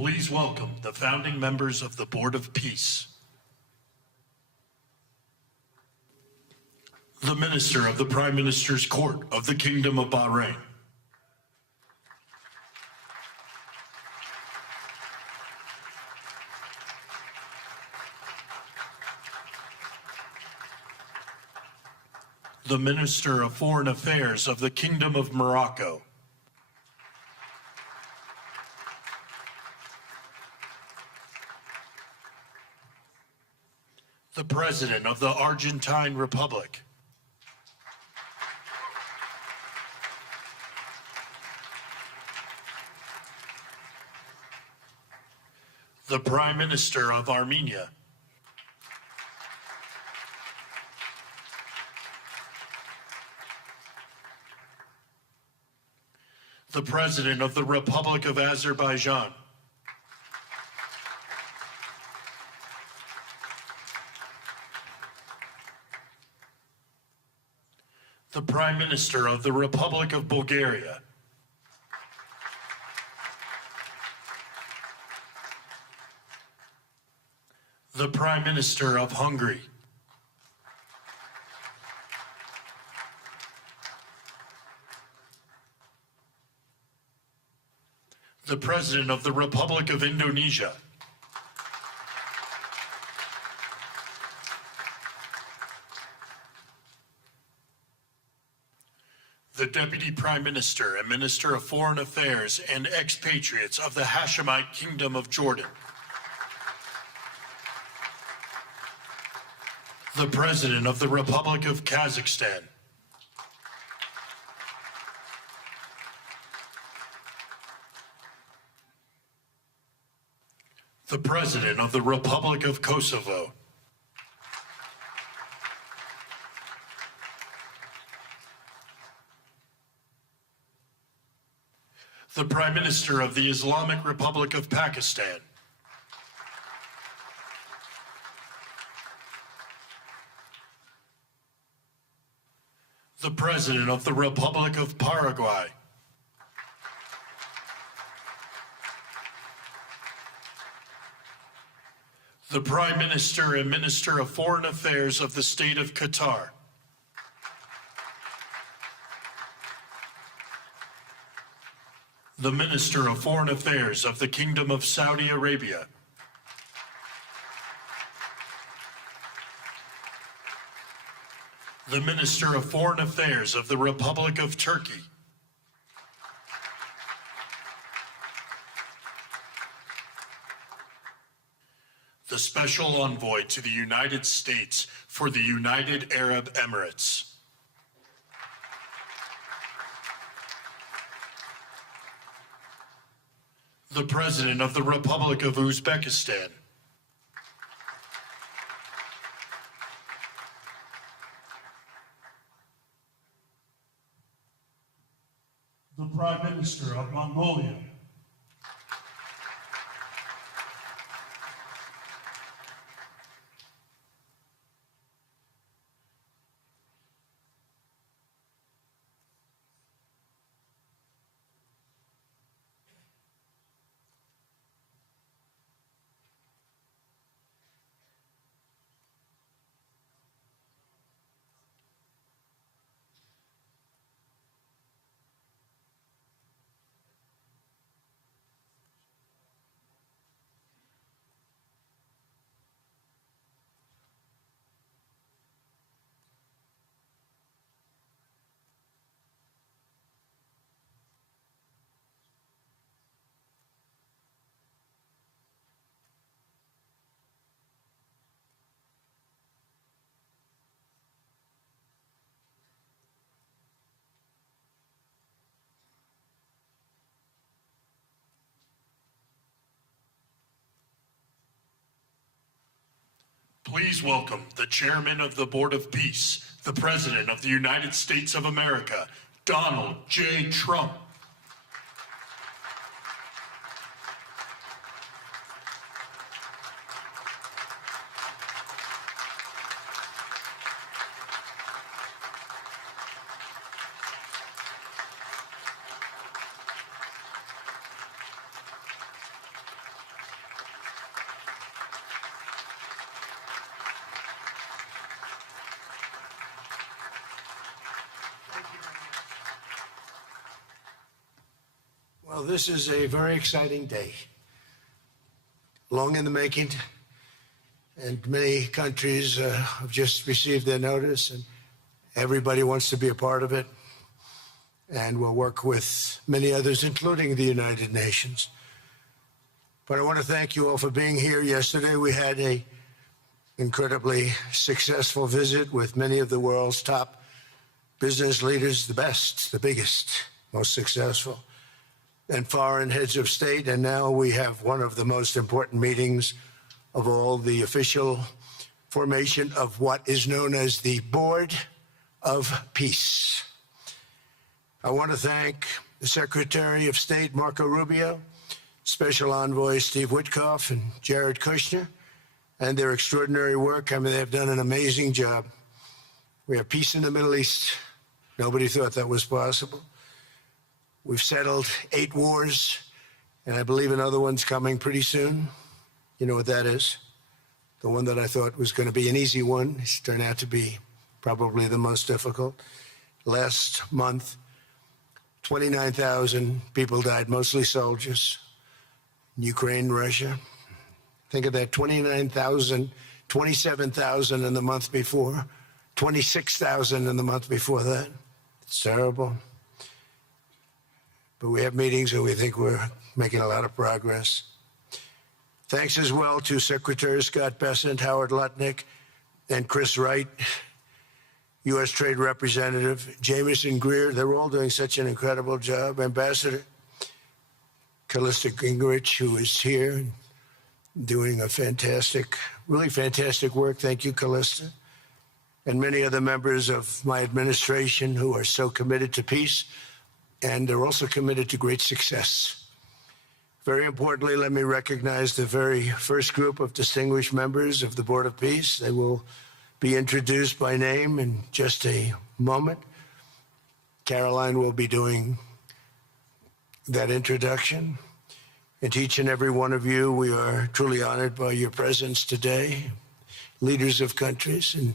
Please welcome the founding members of the Board of Peace. The Minister of the Prime Minister's Court of the Kingdom of Bahrain. The Minister of Foreign Affairs of the Kingdom of Morocco. The President of the Argentine Republic. The Prime Minister of Armenia. The President of the Republic of Azerbaijan. The Prime Minister of the Republic of Bulgaria. The Prime Minister of Hungary. The President of the Republic of Indonesia. The Deputy Prime Minister and Minister of Foreign Affairs and expatriates of the Hashemite Kingdom of Jordan. The President of the Republic of Kazakhstan. The President of the Republic of Kosovo. The Prime Minister of the Islamic Republic of Pakistan. The President of the Republic of Paraguay. The Prime Minister and Minister of Foreign Affairs of the State of Qatar. The Minister of Foreign Affairs of the Kingdom of Saudi Arabia. The Minister of Foreign Affairs of the Republic of Turkey. The Special Envoy to the United States for the United Arab Emirates. The President of the Republic of Uzbekistan. The Prime Minister of Mongolia. Please welcome the Chairman of the Board of Peace, the President of the United States of America, Donald J. Trump. Well, this is a very exciting day. Long in the making, and many countries have just received their notice, and everybody wants to be a part of it. And we'll work with many others, including the United Nations. But I want to thank you all for being here. Yesterday, we had an incredibly successful visit with many of the world's top business leaders, the best, the biggest, most successful, and foreign heads of state. And now we have one of the most important meetings of all, the official formation of what is known as the Board of Peace. I want to thank the Secretary of State, Marco Rubio, Special Envoy Steve Witkoff, and Jared Kushner, and their extraordinary work. I mean, they've done an amazing job. We have peace in the Middle East. Nobody thought that was possible. We've settled 8 wars, and I believe another one's coming pretty soon. You know what that is? The one that I thought was going to be an easy one. It's turned out to be probably the most difficult. Last month, 29,000 people died, mostly soldiers, in Ukraine, Russia. Think of that, 29,000, 27,000 in the month before, 26,000 in the month before that. It's terrible. But we have meetings and we think we're making a lot of progress. Thanks as well to Secretary Scott Bessent, Howard Lutnick, and Chris Wright, U.S. Trade Representative, Jamieson Greer. They're all doing such an incredible job. Ambassador Callista Gingrich, who is here, doing a fantastic, really fantastic work. Thank you, Callista. And many other members of my administration who are so committed to peace, and they're also committed to great success. Very importantly, let me recognize the very first group of distinguished members of the Board of Peace. They will be introduced by name in just a moment. Karoline will be doing that introduction. And to each and every one of you, we are truly honored by your presence today. Leaders of countries, in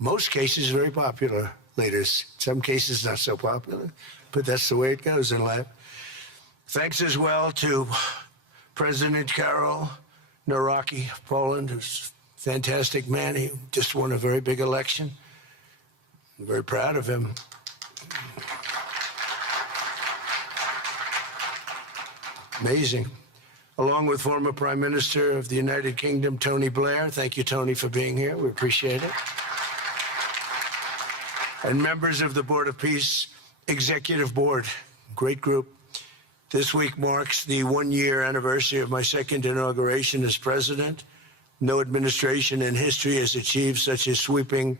most cases, very popular leaders. In some cases, not so popular, but that's the way it goes in life. Thanks as well to President Karol Nawrocki of Poland, who's fantastic man. He just won a very big election. I'm very proud of him. Amazing. Along with former Prime Minister of the United Kingdom, Tony Blair. Thank you, Tony, for being here. We appreciate it. And members of the Board of Peace Executive Board, great group. This week marks the 1-year anniversary of my second inauguration as president. No administration in history has achieved such a sweeping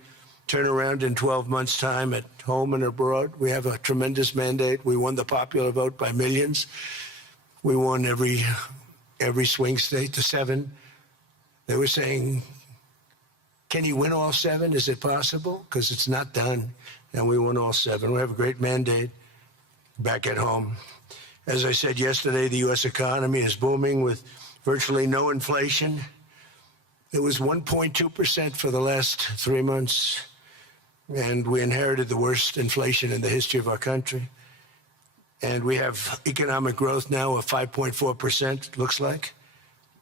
turnaround in 12 months' time at home and abroad. We have a tremendous mandate. We won the popular vote by millions. We won every swing state, the 7. They were saying, can you win all 7? Is it possible? Because it's not done. And we won all 7. We have a great mandate back at home. As I said yesterday, the U.S. economy is booming with virtually no inflation. It was 1.2% for the last 3 months, and we inherited the worst inflation in the history of our country. And we have economic growth now of 5.4%, looks like.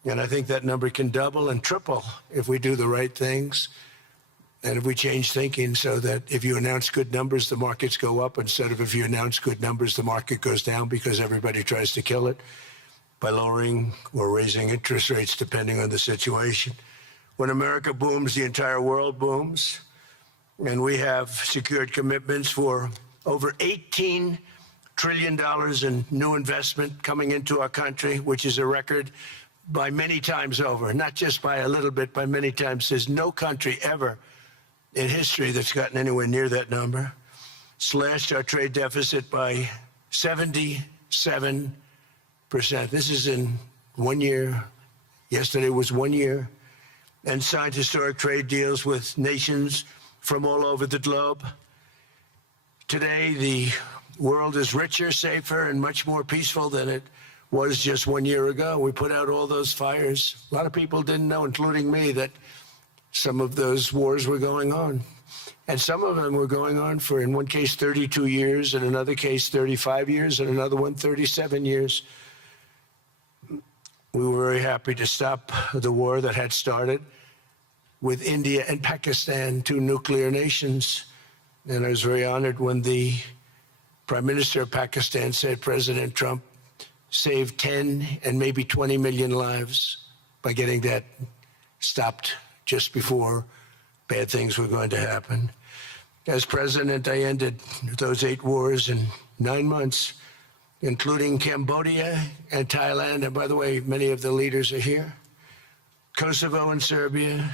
And I think that number can double and triple if we do the right things and if we change thinking so that if you announce good numbers, the markets go up, instead of if you announce good numbers, the market goes down because everybody tries to kill it by lowering or raising interest rates depending on the situation. When America booms, the entire world booms. And we have secured commitments for over $18 trillion in new investment coming into our country, which is a record by many times over, not just by a little bit, by many times. There's no country ever in history that's gotten anywhere near that number. Slashed our trade deficit by 77%. This is in 1 year. Yesterday was 1 year. And signed historic trade deals with nations from all over the globe. Today, the world is richer, safer, and much more peaceful than it was just 1 year ago. We put out all those fires. A lot of people didn't know, including me, that some of those wars were going on. And some of them were going on for, in one case, 32 years, in another case, 35 years, and another one, 37 years. We were very happy to stop the war that had started with India and Pakistan, two nuclear nations. And I was very honored when the Prime Minister of Pakistan said President Trump saved 10 and maybe 20 million lives by getting that stopped just before bad things were going to happen. As president, I ended those 8 wars in 9 months, including Cambodia and Thailand. And by the way, many of the leaders are here. Kosovo and Serbia,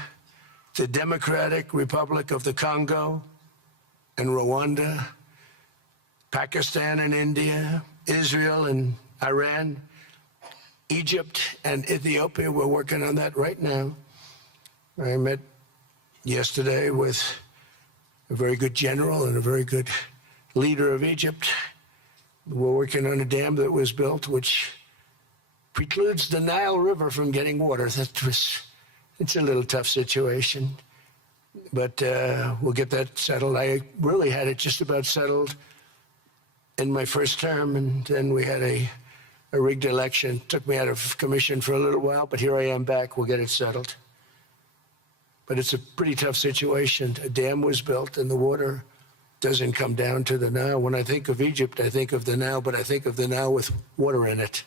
the Democratic Republic of the Congo and Rwanda, Pakistan and India, Israel and Iran, Egypt and Ethiopia. We're working on that right now. I met yesterday with a very good general and a very good leader of Egypt. We're working on a dam that was built which precludes the Nile River from getting water. It's a little tough situation, but we'll get that settled. I really had it just about settled in my first term, and then we had a rigged election. Took me out of commission for a little while, but here I am back. We'll get it settled. But it's a pretty tough situation. A dam was built and the water doesn't come down to the Nile. When I think of Egypt, I think of the Nile, but I think of the Nile with water in it.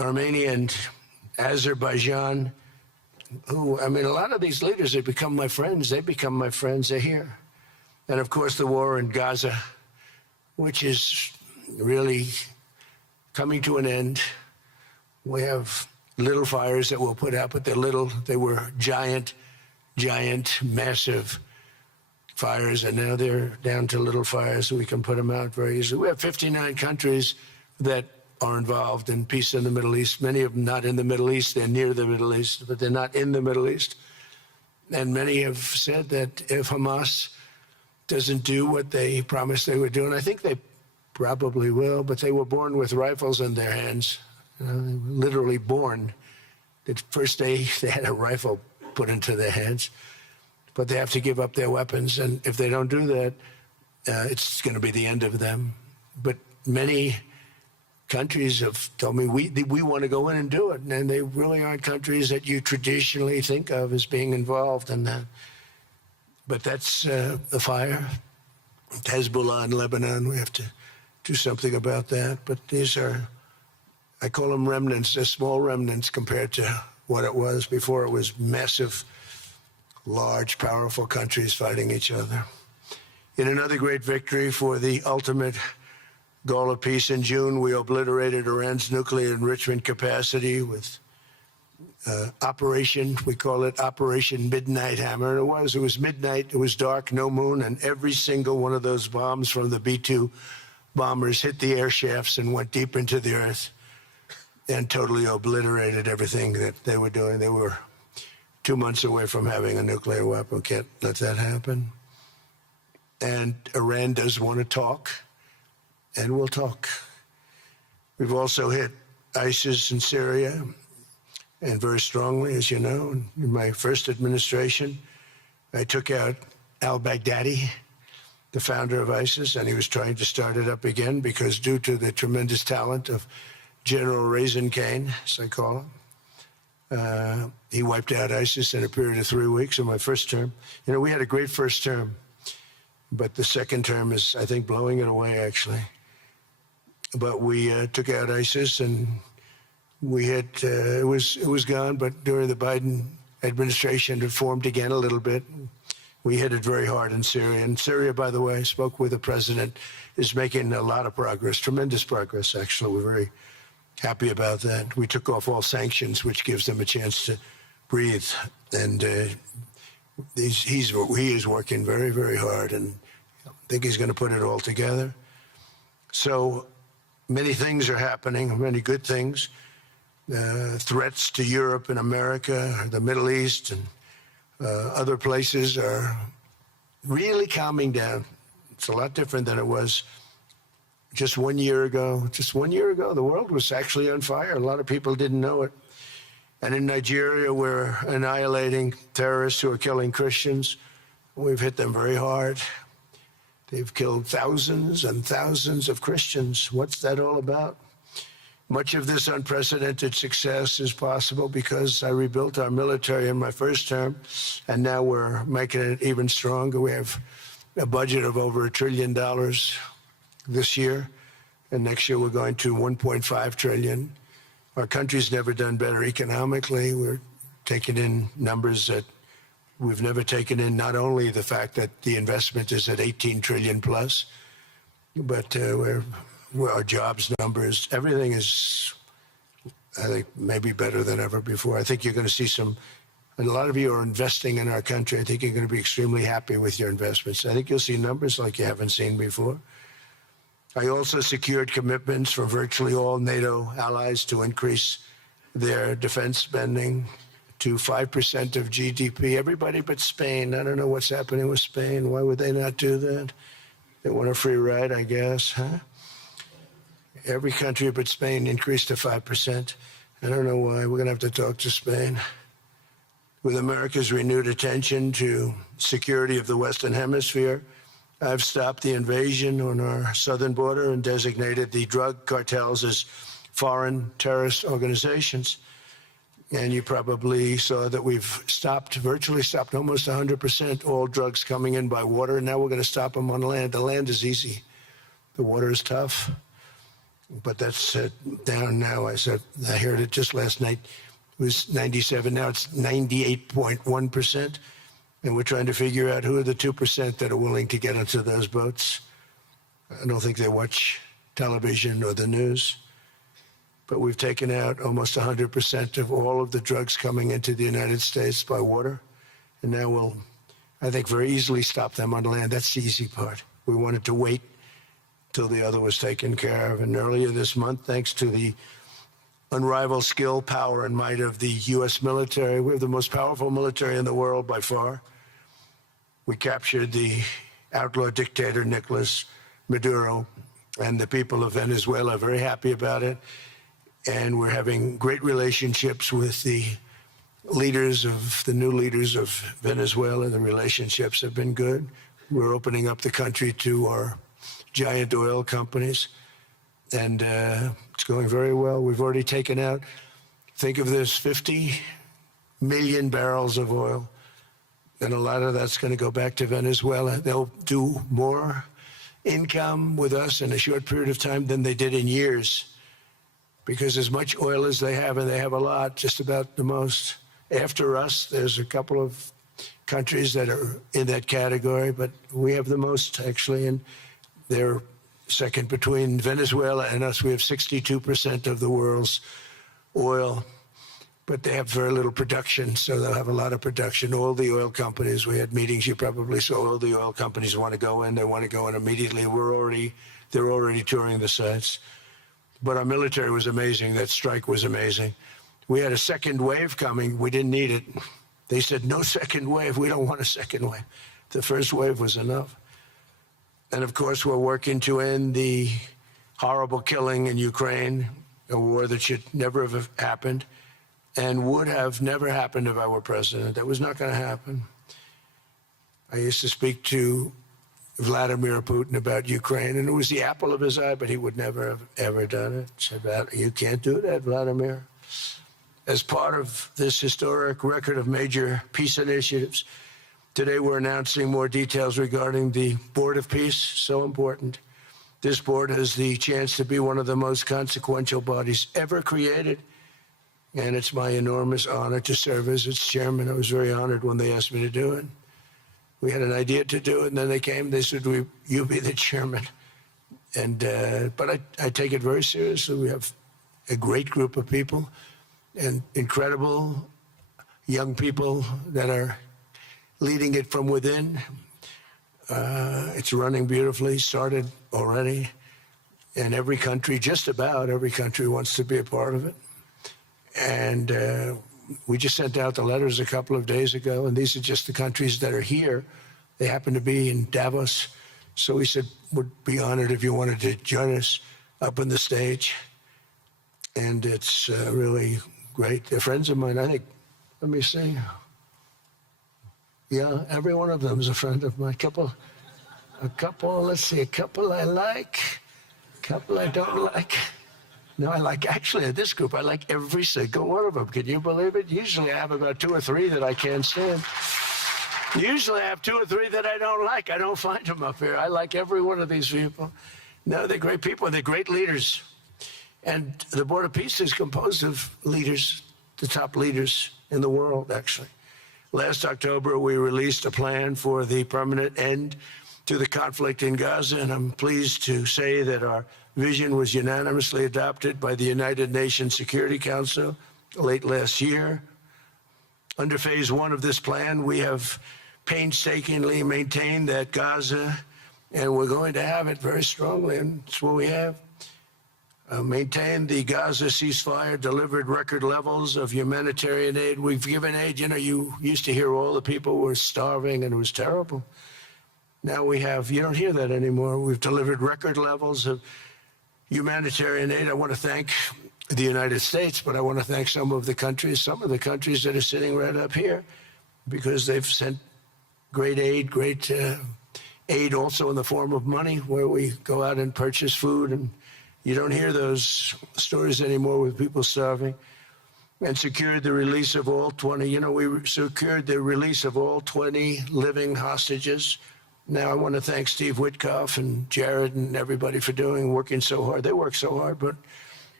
Armenia and Azerbaijan, a lot of these leaders have become my friends. They become my friends. They're here. And of course, the war in Gaza, which is really coming to an end. We have little fires that we'll put out, but they're little. They were giant, massive fires, and now they're down to little fires, so we can put them out very easily. We have 59 countries that are involved in peace in the Middle East. Many of them not in the Middle East. They're near the Middle East, but they're not in the Middle East. And many have said that if Hamas doesn't do what they promised they would do, and I think they probably will, but they were born with rifles in their hands. Literally born. The first day they had a rifle put into their hands, but they have to give up their weapons. And if they don't do that, it's going to be the end of them. But many countries have told me we want to go in and do it. And they really aren't countries that you traditionally think of as being involved in that. But that's the fire. Hezbollah in Lebanon, we have to do something about that. But these are, I call them remnants. They're small remnants compared to what it was before. It was massive, large, powerful countries fighting each other. In another great victory for the ultimate goal of peace in June, we obliterated Iran's nuclear enrichment capacity with Operation, we call it Operation Midnight Hammer. And it was midnight, it was dark, no moon, and every single one of those bombs from the B-2 bombers hit the air shafts and went deep into the earth and totally obliterated everything that they were doing. They were 2 months away from having a nuclear weapon. Can't let that happen. And Iran does want to talk, and we'll talk. We've also hit ISIS in Syria, and very strongly, as you know. In my first administration, I took out al-Baghdadi, the founder of ISIS, and he was trying to start it up again because due to the tremendous talent of General Raisin Kane, as I call him, he wiped out ISIS in a period of 3 weeks in my first term. You know, we had a great first term, but the second term is, I think, blowing it away, actually. But we took out ISIS, and we had, it was gone, but during the Biden administration, it formed again a little bit. We hit it very hard in Syria. And Syria, by the way, I spoke with the president, is making a lot of progress, tremendous progress, actually. We're very happy about that. We took off all sanctions, which gives them a chance to breathe. And he is working very, very hard, and I think he's going to put it all together. So many things are happening, many good things. Threats to Europe and America, the Middle East, and other places are really calming down. It's a lot different than it was just 1 year ago. Just 1 year ago, the world was actually on fire. A lot of people didn't know it. And in Nigeria, we're annihilating terrorists who are killing Christians. We've hit them very hard. They've killed thousands and thousands of Christians. What's that all about? Much of this unprecedented success is possible because I rebuilt our military in my first term, and now we're making it even stronger. We have a budget of over $1 trillion this year, and next year we're going to $1.5 trillion. Our country's never done better economically. We're taking in numbers that we've never taken in, not only the fact that the investment is at 18 trillion plus, but our jobs numbers, everything is, I think, maybe better than ever before. I think you're going to see and a lot of you are investing in our country. I think you're going to be extremely happy with your investments. I think you'll see numbers like you haven't seen before. I also secured commitments from virtually all NATO allies to increase their defense spending to 5% of GDP. Everybody but Spain. I don't know what's happening with Spain. Why would they not do that? They want a free ride, I guess, huh? Every country but Spain increased to 5%. I don't know why. We're going to have to talk to Spain. With America's renewed attention to security of the Western Hemisphere, I've stopped the invasion on our southern border and designated the drug cartels as foreign terrorist organizations. And you probably saw that we've virtually stopped almost 100% all drugs coming in by water. And now we're going to stop them on land. The land is easy. The water is tough. But that's down now. I heard it just last night. It was 97. Now it's 98.1%. And we're trying to figure out who are the 2% that are willing to get onto those boats. I don't think they watch television or the news. But we've taken out almost 100% of all of the drugs coming into the United States by water. And now we'll, I think, very easily stop them on land. That's the easy part. We wanted to wait till the other was taken care of. And earlier this month, thanks to the unrivaled skill, power, and might of the U.S. military, we have the most powerful military in the world by far. We captured the outlaw dictator Nicolas Maduro, and the people of Venezuela are very happy about it. And we're having great relationships with the new leaders of Venezuela. The relationships have been good. We're opening up the country to our giant oil companies, and it's going very well. We've already taken out, think of this, 50 million barrels of oil, and a lot of that's going to go back to Venezuela. They'll do more income with us in a short period of time than they did in years, because as much oil as they have, and they have a lot, just about the most. After us, there's a couple of countries that are in that category, but we have the most, actually, and they're second between Venezuela and us. We have 62% of the world's oil, but they have very little production, so they'll have a lot of production. All the oil companies, we had meetings, you probably saw, all the oil companies want to go in. They want to go in immediately. They're already touring the sites. But our military was amazing. That strike was amazing. We had a second wave coming. We didn't need it. They said, no second wave. We don't want a second wave. The first wave was enough. And of course, we're working to end the horrible killing in Ukraine, a war that should never have happened and would have never happened if I were president. That was not going to happen. I used to speak to Vladimir Putin about Ukraine, and it was the apple of his eye, but he would never have ever done it. Said, you can't do that, Vladimir. As part of this historic record of major peace initiatives, today we're announcing more details regarding the Board of Peace, so important. This board has the chance to be one of the most consequential bodies ever created, and it's my enormous honor to serve as its chairman. I was very honored when they asked me to do it. We had an idea to do it, and then they came, they said, you be the chairman. And but I take it very seriously. We have a great group of people and incredible young people that are leading it from within. It's running beautifully, started already. And every country, just about every country, wants to be a part of it. And we just sent out the letters a couple of days ago, and these are just the countries that are here. They happen to be in Davos. So we said, we'd be honored if you wanted to join us up on the stage. And it's really great. They're friends of mine. I think, let me see. Yeah, every one of them is a friend of mine. Let's see, a couple I like, a couple I don't like. No, I like, actually, this group, I like every single one of them. Can you believe it? Usually I have about 2 or 3 that I can't stand. Usually I have 2 or 3 that I don't like. I don't find them up here. I like every one of these people. No, they're great people. They're great leaders. And the Board of Peace is composed of leaders, the top leaders in the world, actually. Last October, we released a plan for the permanent end to the conflict in Gaza, and I'm pleased to say that our vision was unanimously adopted by the United Nations Security Council late last year. Under phase 1 of this plan, we have painstakingly maintained that Gaza, and we're going to have it very strongly, and it's what we have. Maintained the Gaza ceasefire, delivered record levels of humanitarian aid. We've given aid. You know, you used to hear all the people were starving and it was terrible. Now we have, you don't hear that anymore. We've delivered record levels of humanitarian aid. I want to thank the United States, but I want to thank some of the countries that are sitting right up here, because they've sent great aid, aid also in the form of money, where we go out and purchase food, and you don't hear those stories anymore with people starving. And secured the release of all 20, we secured the release of all 20 living hostages. Now I want to thank Steve Witkoff and Jared and everybody for working so hard. They worked so hard, but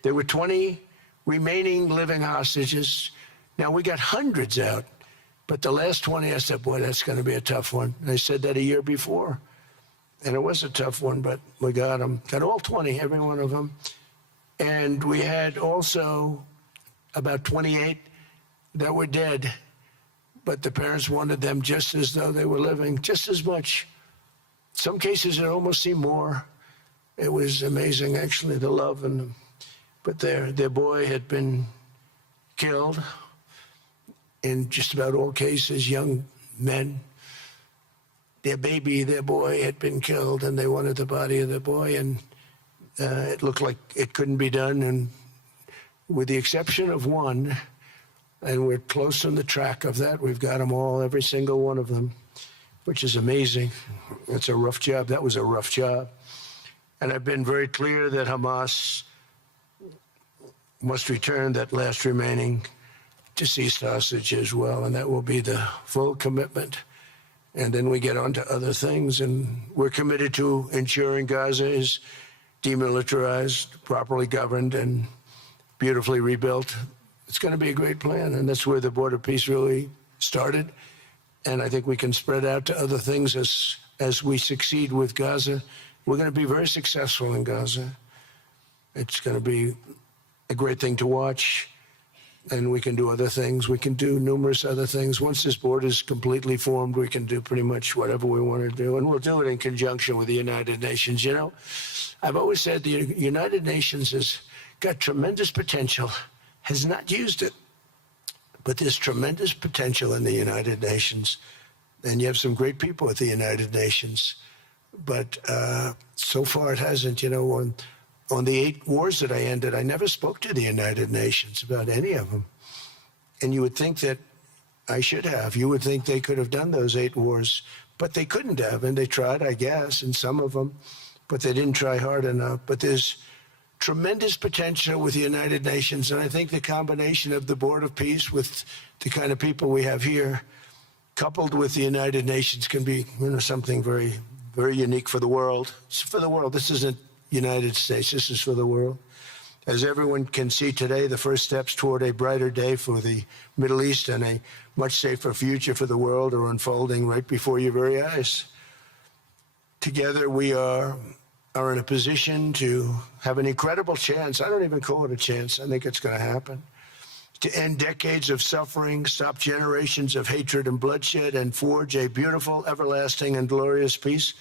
there were 20 remaining living hostages. Now we got hundreds out, but the last 20, I said, boy, that's going to be a tough one. And I said that a year before. And it was a tough one, but we got them. Got all 20, every one of them. And we had also about 28 that were dead, but the parents wanted them just as though they were living, just as much. Some cases it almost seemed more. It was amazing, actually, the love. But their boy had been killed in just about all cases, young men. Their boy had been killed, and they wanted the body of the boy, and it looked like it couldn't be done. And with the exception of one, and we're close on the track of that, we've got them all, every single one of them, which is amazing. It's a rough job. That was a rough job. And I've been very clear that Hamas must return that last remaining deceased hostage as well, and that will be the full commitment. And then we get on to other things, and we're committed to ensuring Gaza is demilitarized, properly governed, and beautifully rebuilt. It's going to be a great plan, and that's where the Board of Peace really started. And I think we can spread out to other things as we succeed with Gaza. We're going to be very successful in Gaza. It's going to be a great thing to watch. And we can do other things. We can do numerous other things. Once this board is completely formed, we can do pretty much whatever we want to do. And we'll do it in conjunction with the United Nations. You know, I've always said the United Nations has got tremendous potential, has not used it. But there's tremendous potential in the United Nations. And you have some great people at the United Nations. But so far it hasn't. You know, on the 8 wars that I ended, I never spoke to the United Nations about any of them. And you would think that I should have. You would think they could have done those 8 wars, but they couldn't have. And they tried, I guess, in some of them, but they didn't try hard enough. But there's tremendous potential with the United Nations. And I think the combination of the Board of Peace with the kind of people we have here, coupled with the United Nations, can be, something very, very unique for the world. It's for the world. This isn't United States. This is for the world. As everyone can see today, the first steps toward a brighter day for the Middle East and a much safer future for the world are unfolding right before your very eyes. Together, we are in a position to have an incredible chance. I don't even call it a chance. I think it's going to happen. To end decades of suffering, stop generations of hatred and bloodshed, and forge a beautiful, everlasting, and glorious peace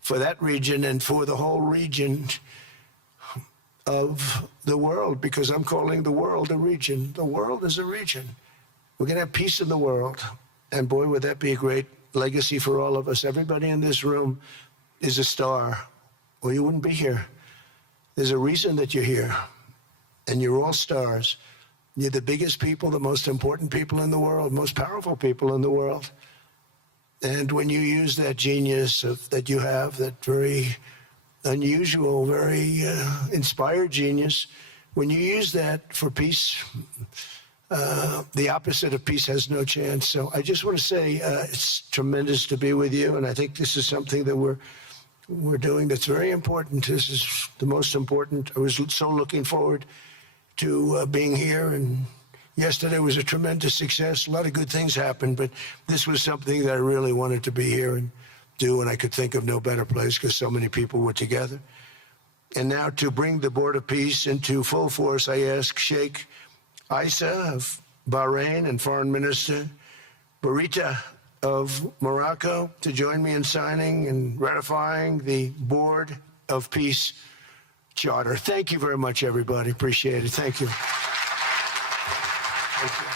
for that region and for the whole region of the world, because I'm calling the world a region. The world is a region. We're going to have peace in the world. And boy, would that be a great legacy for all of us. Everybody in this room is a star, or you wouldn't be here. There's a reason that you're here, and you're all stars. You're the biggest people, the most important people in the world, most powerful people in the world. And when you use that genius that you have, that very unusual, very inspired genius, when you use that for peace, the opposite of peace has no chance. So I just want to say it's tremendous to be with you, and I think this is something that we're doing that's very important. This is the most important. I was so looking forward to being here, and yesterday was a tremendous success. A lot of good things happened, but this was something that I really wanted to be here and do, and I could think of no better place because so many people were together. And now to bring the Board of Peace into full force, I ask Sheikh Isa of Bahrain and Foreign Minister Barita of Morocco to join me in signing and ratifying the Board of Peace Charter. Thank you very much, everybody. Appreciate it. Thank you. Thank you.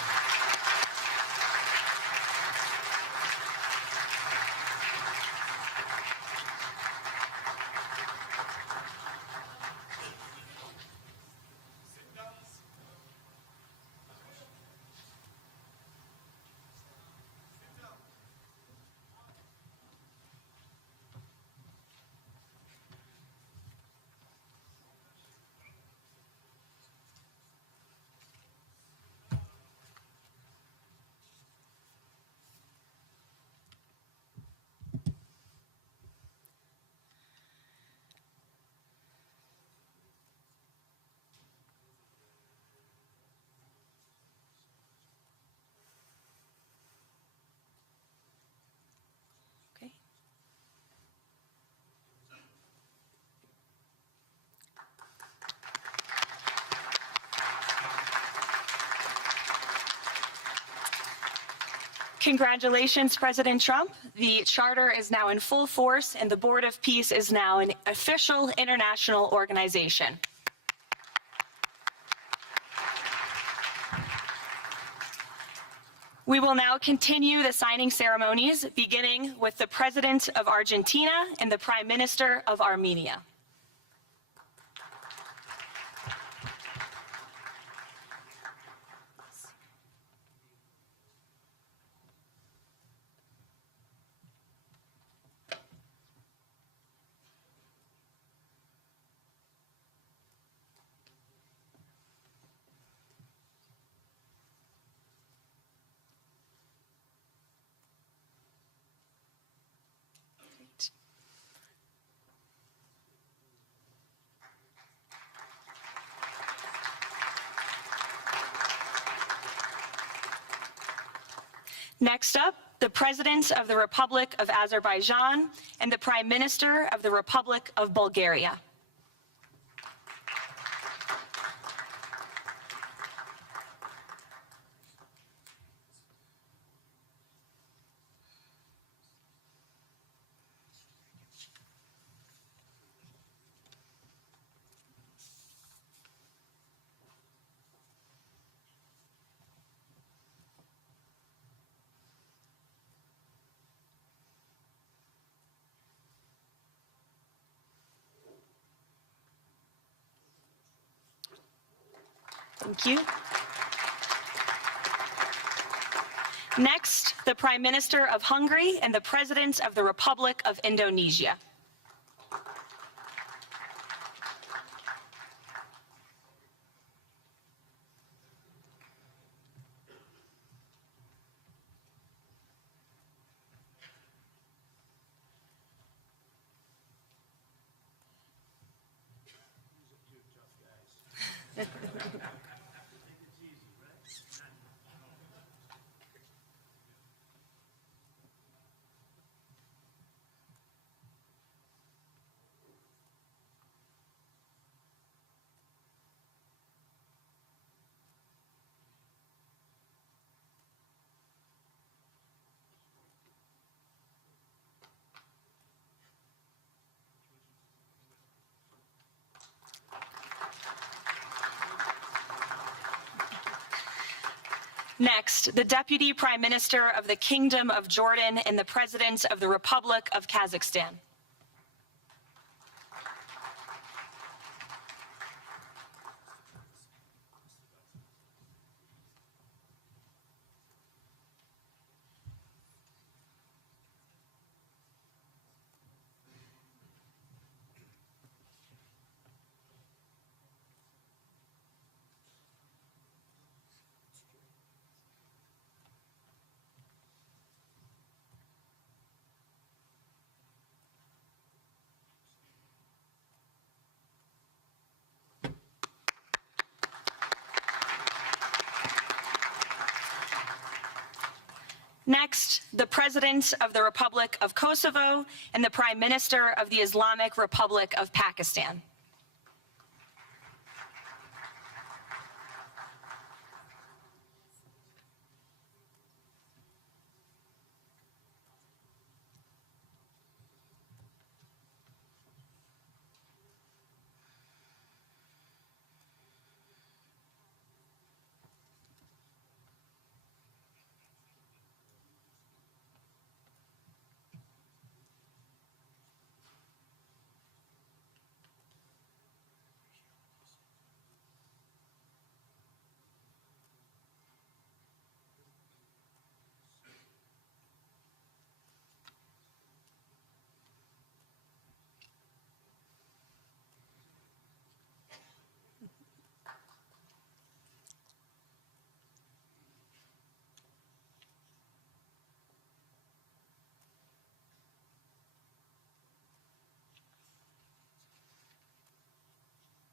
Okay. Congratulations, President Trump. The charter is now in full force, and the Board of Peace is now an official international organization. We will now continue the signing ceremonies, beginning with the President of Argentina and the Prime Minister of Armenia. Next up, the President of the Republic of Azerbaijan and the Prime Minister of the Republic of Bulgaria. Thank you. Next, the Prime Minister of Hungary and the President of the Republic of Indonesia. Next, the Deputy Prime Minister of the Kingdom of Jordan and the President of the Republic of Kazakhstan. Next, the President of the Republic of Kosovo and the Prime Minister of the Islamic Republic of Pakistan.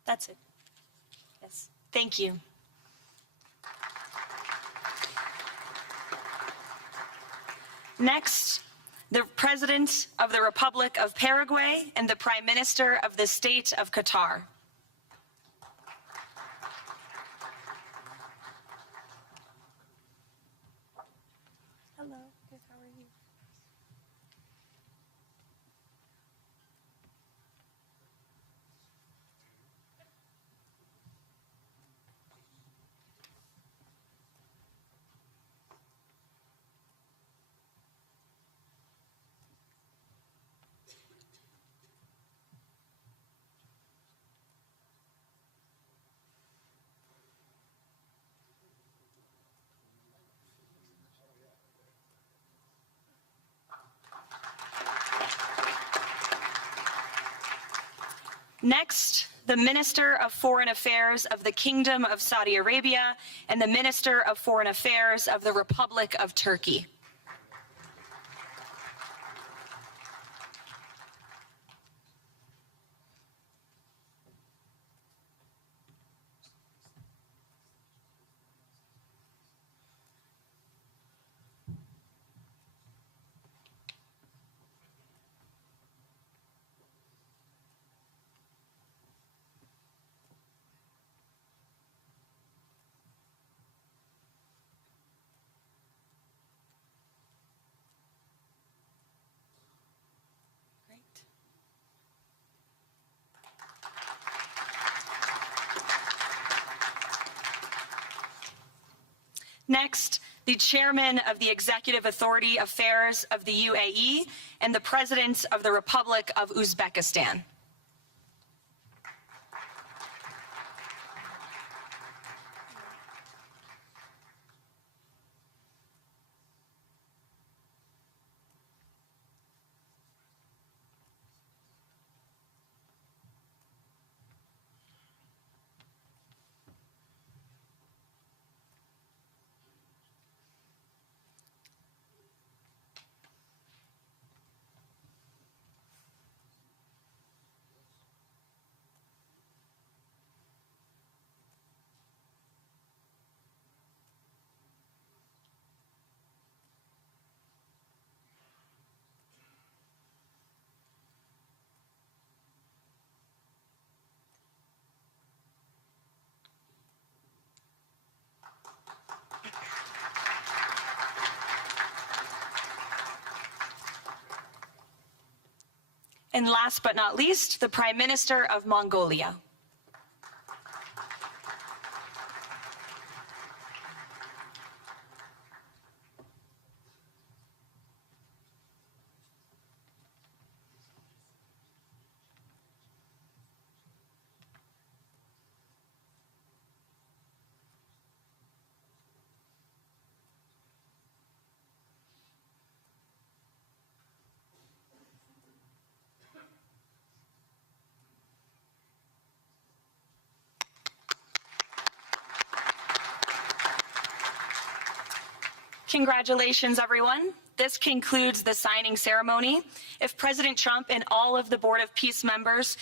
That's it. Yes. Thank you. Next, the President of the Republic of Paraguay and the Prime Minister of the State of Qatar. Hello, good, how are you? Next, the Minister of Foreign Affairs of the Kingdom of Saudi Arabia and the Minister of Foreign Affairs of the Republic of Turkey. Next, the Chairman of the Executive Authority Affairs of the UAE and the President of the Republic of Uzbekistan. And last but not least, the Prime Minister of Mongolia. Congratulations, everyone. This concludes the signing ceremony. If President Trump and all of the Board of Peace members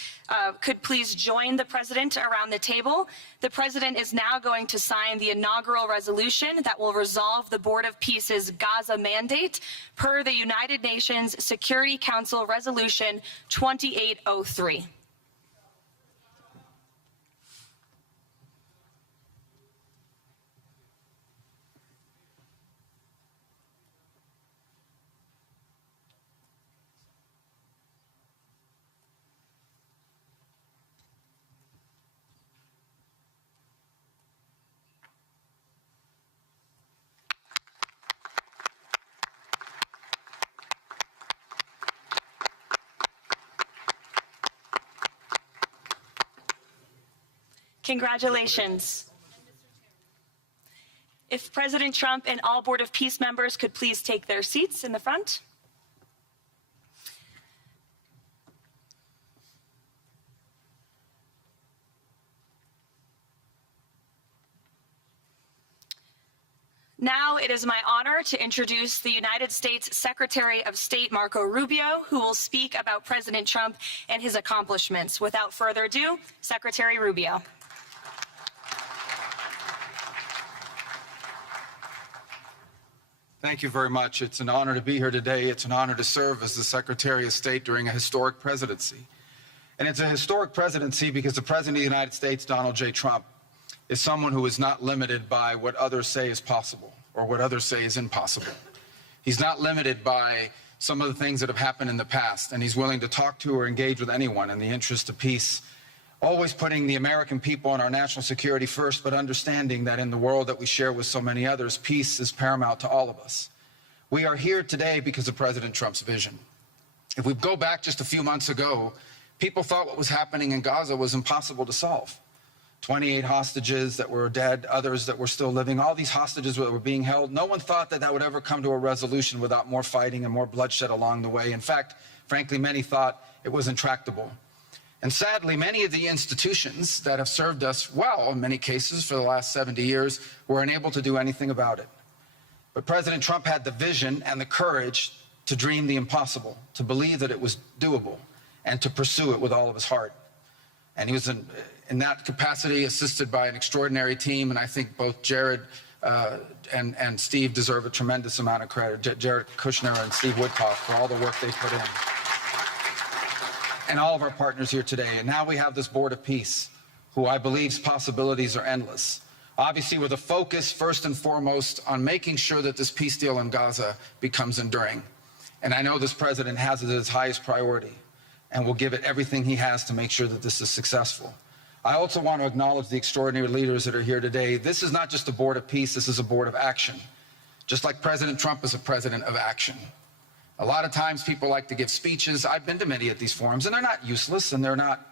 could please join the President around the table. The President is now going to sign the inaugural resolution that will resolve the Board of Peace's Gaza mandate per the United Nations Security Council Resolution 2803. Congratulations. If President Trump and all Board of Peace members could please take their seats in the front. Now it is my honor to introduce the United States Secretary of State Marco Rubio, who will speak about President Trump and his accomplishments. Without further ado, Secretary Rubio. Thank you very much. It's an honor to be here today. It's an honor to serve as the Secretary of State during a historic presidency. And it's a historic presidency because the President of the United States, Donald J. Trump, is someone who is not limited by what others say is possible or what others say is impossible. He's not limited by some of the things that have happened in the past, and he's willing to talk to or engage with anyone in the interest of peace, always putting the American people and our national security first, but understanding that in the world that we share with so many others, peace is paramount to all of us. We are here today because of President Trump's vision. If we go back just a few months ago, people thought what was happening in Gaza was impossible to solve. 28 hostages that were dead, others that were still living, all these hostages that were being held. No one thought that that would ever come to a resolution without more fighting and more bloodshed along the way. In fact, frankly, many thought it was intractable. And sadly, many of the institutions that have served us well, in many cases, for the last 70 years, were unable to do anything about it. But President Trump had the vision and the courage to dream the impossible, to believe that it was doable, and to pursue it with all of his heart. And he was in that capacity assisted by an extraordinary team, and I think both Jared and Steve deserve a tremendous amount of credit, Jared Kushner and Steve Witkoff, for all the work they put in. And all of our partners here today. And now we have this Board of Peace, who I believe's possibilities are endless. Obviously, with a focus, first and foremost, on making sure that this peace deal in Gaza becomes enduring. And I know this president has it as his highest priority, and will give it everything he has to make sure that this is successful. I also want to acknowledge the extraordinary leaders that are here today. This is not just a Board of Peace, this is a Board of Action. Just like President Trump is a president of action. A lot of times people like to give speeches. I've been to many of these forums, and they're not useless, and they're not,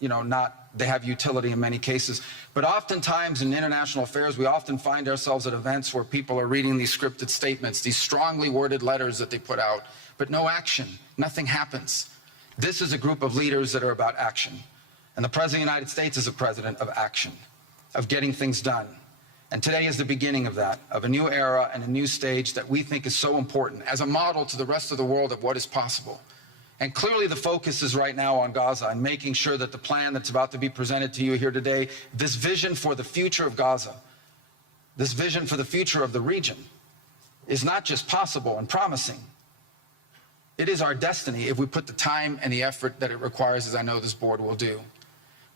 they have utility in many cases. But oftentimes in international affairs, we often find ourselves at events where people are reading these scripted statements, these strongly worded letters that they put out, but no action, nothing happens. This is a group of leaders that are about action. And the President of the United States is a president of action, of getting things done. And today is the beginning of that, of a new era and a new stage that we think is so important as a model to the rest of the world of what is possible. And clearly the focus is right now on Gaza and making sure that the plan that's about to be presented to you here today, this vision for the future of Gaza, this vision for the future of the region, is not just possible and promising. It is our destiny if we put the time and the effort that it requires, as I know this board will do.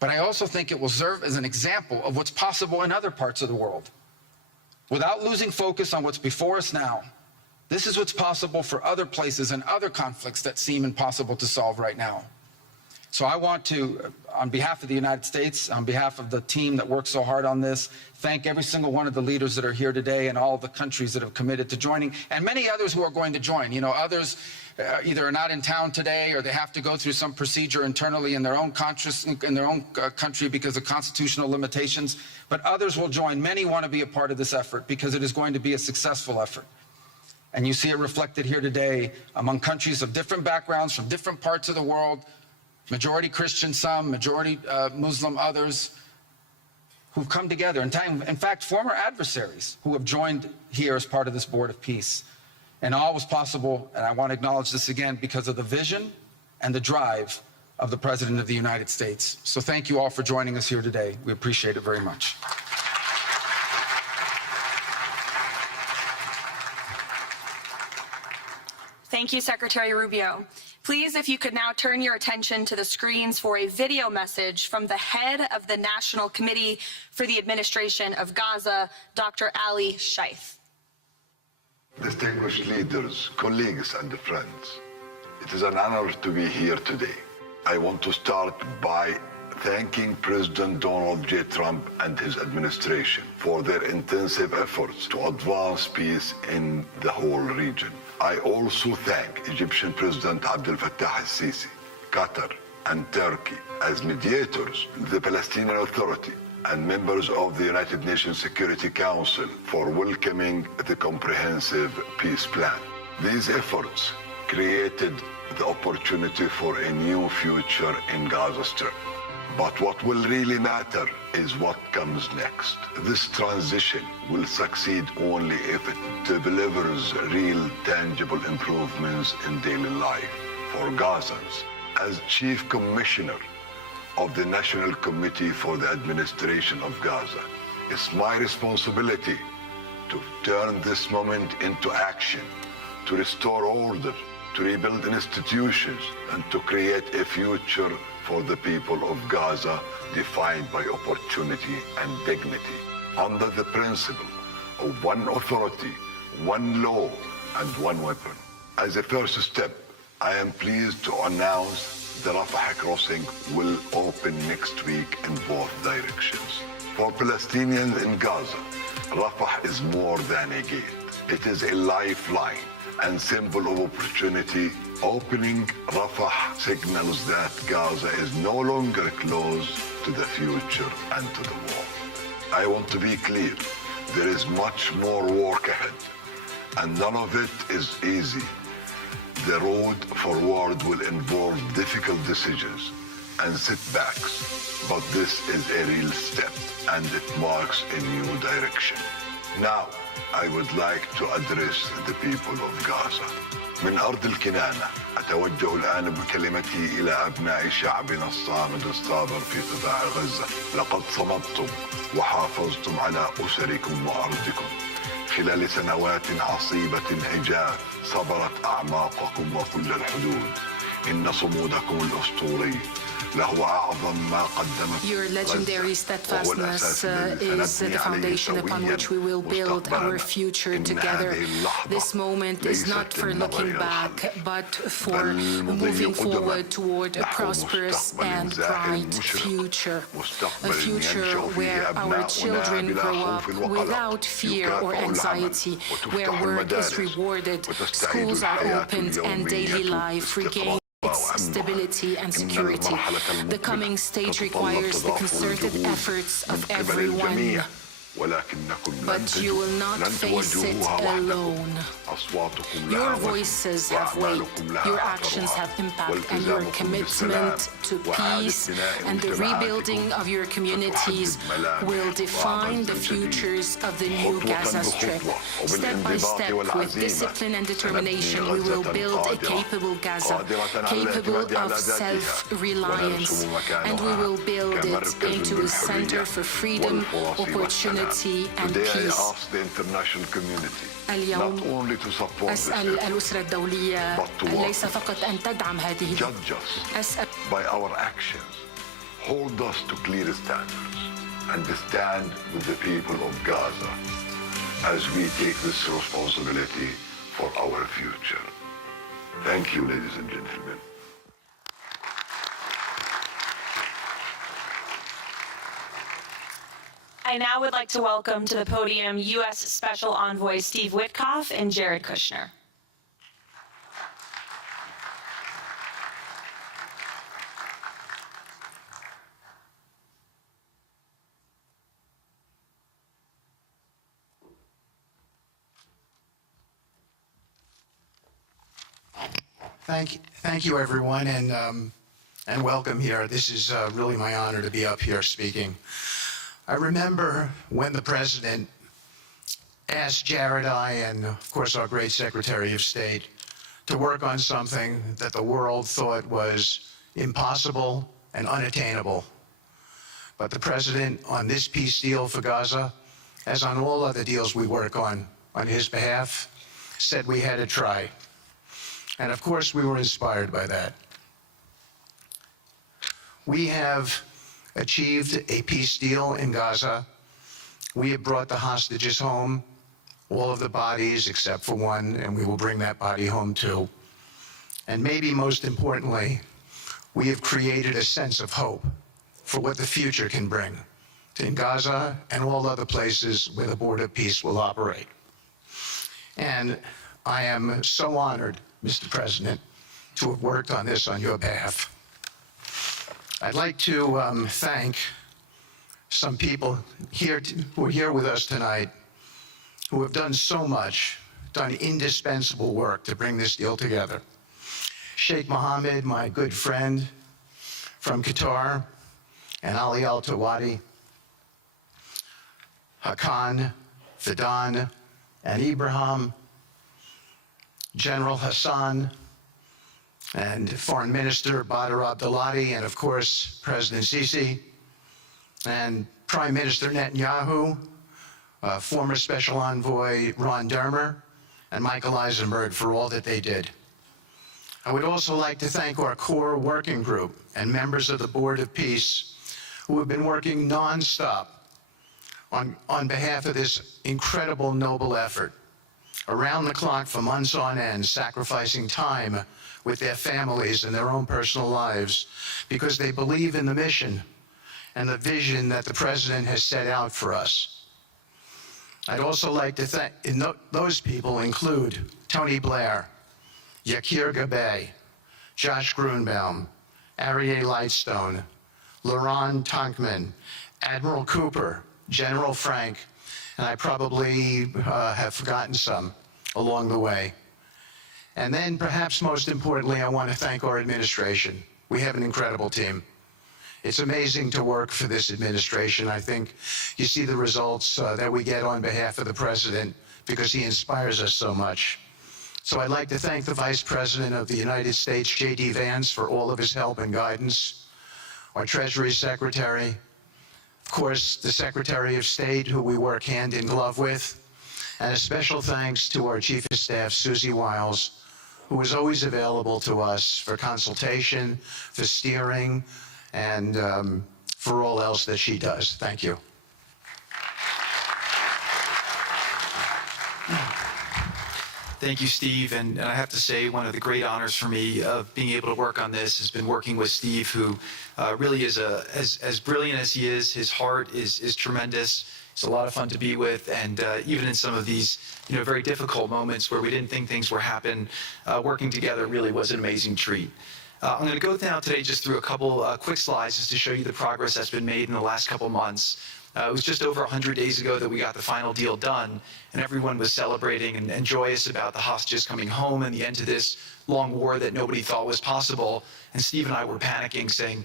But I also think it will serve as an example of what's possible in other parts of the world. Without losing focus on what's before us now, this is what's possible for other places and other conflicts that seem impossible to solve right now. So I want to, on behalf of the United States, on behalf of the team that worked so hard on this, thank every single one of the leaders that are here today and all of the countries that have committed to joining, and many others who are going to join. Others either are not in town today or they have to go through some procedure internally in their own country because of constitutional limitations, but others will join. Many want to be a part of this effort because it is going to be a successful effort. And you see it reflected here today among countries of different backgrounds from different parts of the world, majority Christian some, majority Muslim others, who've come together. In fact, former adversaries who have joined here as part of this Board of Peace. And all was possible, and I want to acknowledge this again, because of the vision and the drive of the President of the United States. So thank you all for joining us here today. We appreciate it very much. Thank you, Secretary Rubio. Please, if you could now turn your attention to the screens for a video message from the head of the National Committee for the Administration of Gaza, Dr. Ali Shaith. Distinguished leaders, colleagues, and friends, it is an honor to be here today. I want to start by thanking President Donald J. Trump and his administration for their intensive efforts to advance peace in the whole region. I also thank Egyptian President Abdel Fattah al-Sisi, Qatar, and Turkey as mediators, the Palestinian Authority, and members of the United Nations Security Council for welcoming the comprehensive peace plan. These efforts created the opportunity for a new future in Gaza Strip. But what will really matter is what comes next. This transition will succeed only if it delivers real, tangible improvements in daily life for Gazans. As Chief Commissioner of the National Committee for the Administration of Gaza, it's my responsibility to turn this moment into action, to restore order, to rebuild institutions, and to create a future for the people of Gaza defined by opportunity and dignity, under the principle of one authority, one law, and one weapon. As a first step, I am pleased to announce the Rafah crossing will open next week in both directions. For Palestinians in Gaza, Rafah is more than a gate. It is a lifeline and symbol of opportunity. Opening Rafah signals that Gaza is no longer closed to the future and to the war. I want to be clear, there is much more work ahead, and none of it is easy. The road forward will involve difficult decisions and setbacks, but this is a real step, and it marks a new direction. Now, I would like to address the people of Gaza. من أرض الكنانة أتوجه الآن بكلمتي إلى أبناء شعبنا الصامد الصابر في قطاع غزة. لقد صمدتم وحافظتم على أسركم وأرضكم خلال سنوات عصيبة هجاف صبرت أعماقكم وكل الحدود. إن صمودكم الأسطوري له أعظم ما قدمت. Your legendary steadfastness is the foundation upon which we will build our future together. This moment is not for looking back, but for moving forward toward a prosperous and bright future. A future where our children grow up without fear or anxiety, where work is rewarded, schools are opened, and daily life regains its stability and security. The coming stage requires the concerted efforts of everyone. But you will not face it alone. Your voices have weight, your actions have impact, and your commitment to peace and the rebuilding of your communities will define the futures of the new Gaza Strip. Step by step, with discipline and determination, we will build a capable Gaza, capable of self-reliance, and we will build it into a center for freedom, opportunity, and peace. اليوم أسأل الأسرة الدولية ليس فقط أن تدعم هذه أسأل by our actions, hold us to clear standards, and stand with the people of Gaza as we take this responsibility for our future. Thank you, ladies and gentlemen. I now would like to welcome to the podium U.S. Special Envoy Steve Witkoff and Jared Kushner. Thank you, everyone, and welcome here. This is really my honor to be up here speaking. I remember when the president asked Jared, and of course our great Secretary of State, to work on something that the world thought was impossible and unattainable. But the President, on this peace deal for Gaza, as on all other deals we work on his behalf, said we had to try. And of course, we were inspired by that. We have achieved a peace deal in Gaza. We have brought the hostages home, all of the bodies except for one, and we will bring that body home too. And maybe most importantly, we have created a sense of hope for what the future can bring in Gaza and all other places where the Board of Peace will operate. And I am so honored, Mr. President, to have worked on this on your behalf. I'd like to thank some people who are here with us tonight who have done so much, done indispensable work to bring this deal together. Sheikh Mohammed, my good friend from Qatar, and Ali Al-Tawadi, Hakan, Fidan, and Ibrahim, General Hassan, and Foreign Minister Badr Abdulati, and of course, President Sisi, and Prime Minister Netanyahu, former Special Envoy Ron Dermer, and Michael Eisenberg for all that they did. I would also like to thank our core working group and members of the Board of Peace who have been working nonstop on behalf of this incredible, noble effort, around the clock for months on end, sacrificing time with their families and their own personal lives because they believe in the mission and the vision that the President has set out for us. I'd also like to thank, those people include Tony Blair, Yakir Gabay, Josh Grunbaum, Aryeh Lightstone, Laurent Tankman, Admiral Cooper, General Frank, and I probably have forgotten some along the way. And then perhaps most importantly, I want to thank our administration. We have an incredible team. It's amazing to work for this administration. I think you see the results that we get on behalf of the President because he inspires us so much. So I'd like to thank the Vice President of the United States, J.D. Vance, for all of his help and guidance, our Treasury Secretary, of course, the Secretary of State, who we work hand in glove with, and a special thanks to our Chief of Staff, Susie Wiles, who is always available to us for consultation, for steering, and for all else that she does. Thank you. Thank you, Steve. And I have to say, one of the great honors for me of being able to work on this has been working with Steve, who really is as brilliant as he is. His heart is tremendous. It's a lot of fun to be with. And even in some of these, very difficult moments where we didn't think things were happening, working together really was an amazing treat. I'm going to go now today just through a couple quick slides just to show you the progress that's been made in the last couple months. It was just over 100 days ago that we got the final deal done, and everyone was celebrating and joyous about the hostages coming home and the end to this long war that nobody thought was possible. And Steve and I were panicking, saying,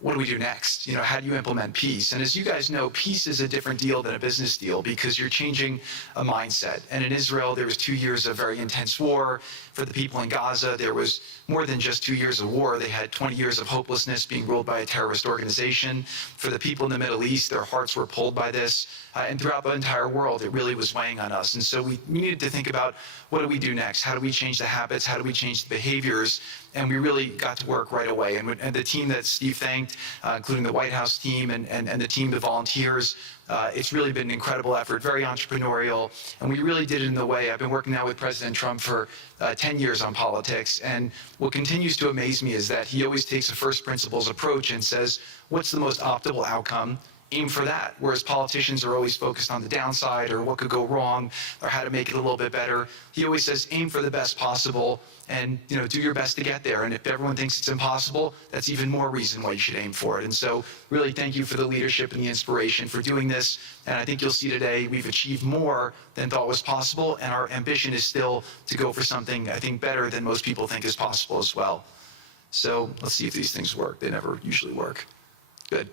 what do we do next? How do you implement peace? And as you guys know, peace is a different deal than a business deal because you're changing a mindset. And in Israel, there was 2 years of very intense war. For the people in Gaza, there was more than just 2 years of war. They had 20 years of hopelessness being ruled by a terrorist organization. For the people in the Middle East, their hearts were pulled by this. And throughout the entire world, it really was weighing on us. And so we needed to think about, what do we do next? How do we change the habits? How do we change the behaviors? And we really got to work right away. And the team that Steve thanked, including the White House team and the team of volunteers, it's really been an incredible effort, very entrepreneurial, and we really did it in the way. I've been working now with President Trump for 10 years on politics, and what continues to amaze me is that he always takes a first principles approach and says, what's the most optimal outcome? Aim for that. Whereas politicians are always focused on the downside or what could go wrong or how to make it a little bit better. He always says, aim for the best possible and do your best to get there. And if everyone thinks it's impossible, that's even more reason why you should aim for it. And so really thank you for the leadership and the inspiration for doing this. And I think you'll see today we've achieved more than thought was possible. And our ambition is still to go for something, I think, better than most people think is possible as well. So let's see if these things work. They never usually work. Good.